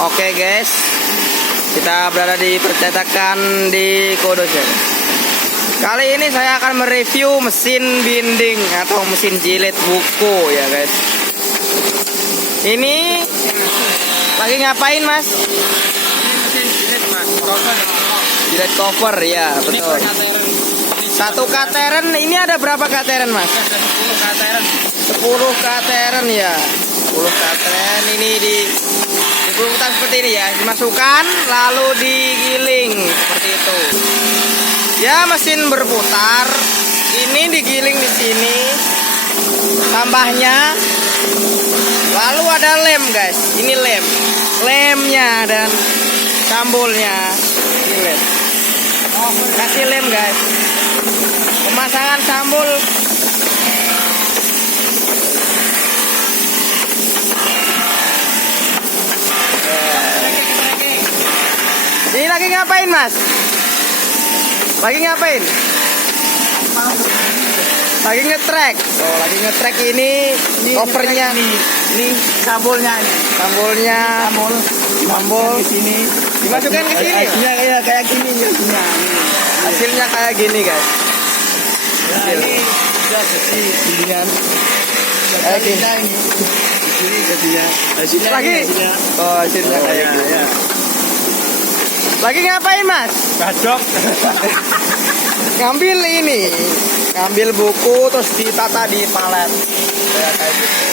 Oke guys, kita berada di percetakan di Kudus ya. Kali ini saya akan mereview mesin binding atau mesin jilid buku ya guys. Ini lagi ngapain mas? Mesin jilid mas, Jilid cover ya betul. Satu kateren, ini ada berapa kateren mas? 10 kateren. 10 kateren ya. 10 kateren ini dibungkus seperti ini ya, dimasukkan lalu digiling seperti itu. Ya mesin berputar, ini digiling di sini, tambahnya. Lalu ada lem guys, ini lemnya dan sambulnya. Ini lem. Kasih lem guys. Pemasangan sambul. Ini lagi ngapain mas? Lagi ngapain? Lagi ngetrek. Oh, lagi ngetrek ini covernya. Ini sambulnya ini. Sambul Di sini. dimasukkan ke sini. Hasilnya kayak gini hasilnya. Hasilnya kayak gini guys. Nah, ini sudah jadi pilihan. Kayak gini. Ini. Di sini jadinya. Hasilnya Lagi. hasilnya. Oh, hasilnya kayak gini. Ya. Lagi ngapain mas? Gadok. Ngambil buku terus ditata di palet. Ya, kayak gitu.